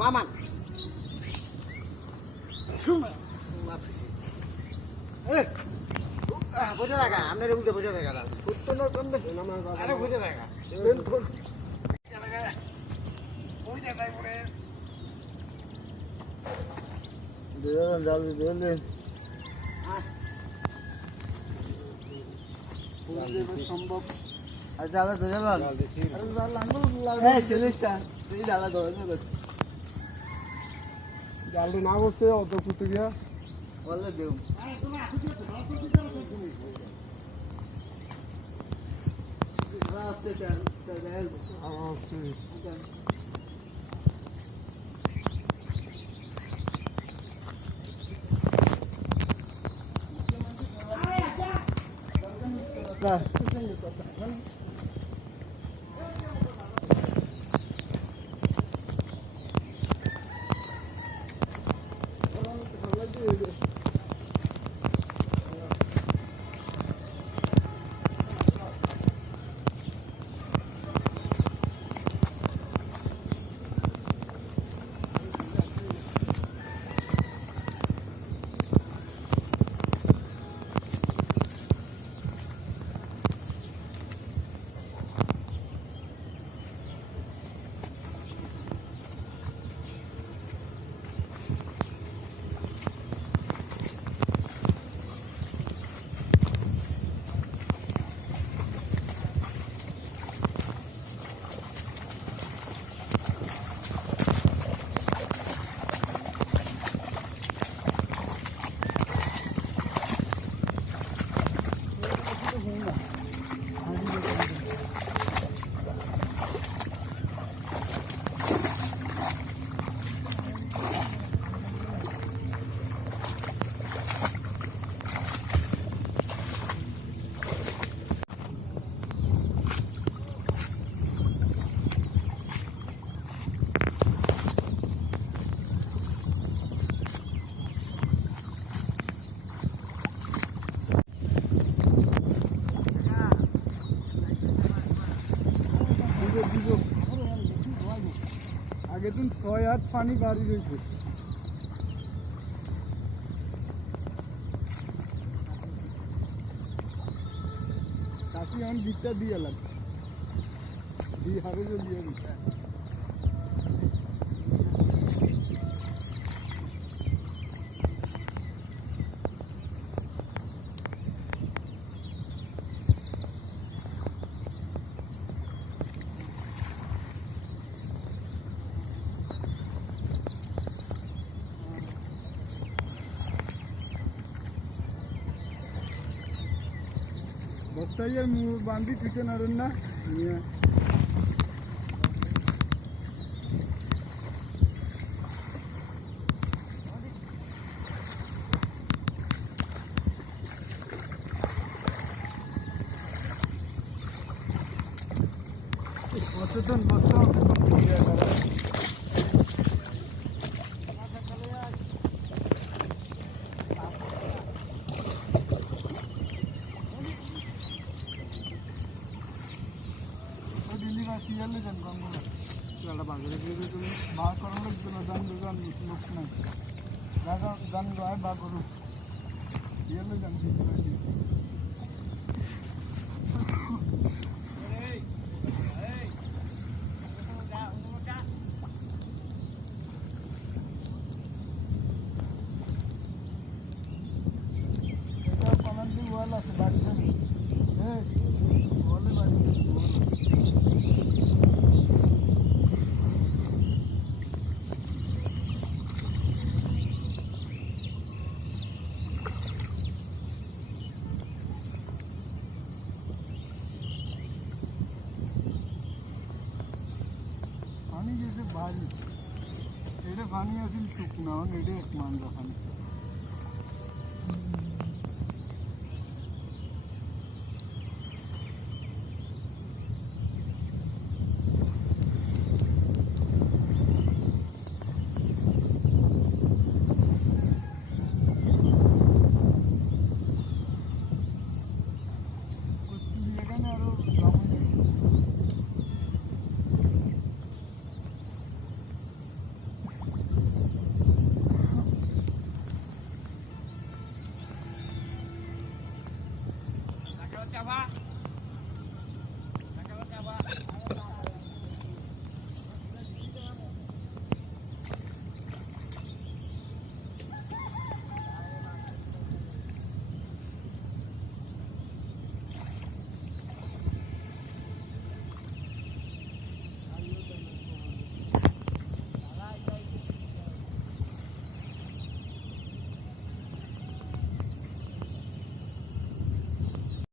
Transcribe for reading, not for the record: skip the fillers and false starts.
Laman. বুঝে থাকা আপনার উল্টে বুঝে থাকা সত্য আরে বুঝে থাকা সম্ভব জ্বালা তো জ্বালা জ্বালা জাল না বলছে অত কুতে গিয়া বললে দেব আগের দিন 6 হাত পানি বাড়ি রয়েছে চাষি এখন বিটটা দিয়ে লাগবে দিয়ে হারে দিয়ে দিচ্ছে বস্তায় আর বান্ধি থেকে নাড়েন না অচেতন বস্তা সিয়ালে যান গঙ্গা চলা বাজারে গিয়ে তুমি বা করা লাগবে না দান লোক নাই দাদা দান গায় বা করু সিয়ালে যান আছে বাড়িতে হ্যাঁ বলে বাড়িতে পানি যেতে বাড়ি এটা পানি আছিল শুকনো এটা এক মানজা পানি এখানে আরো চাপা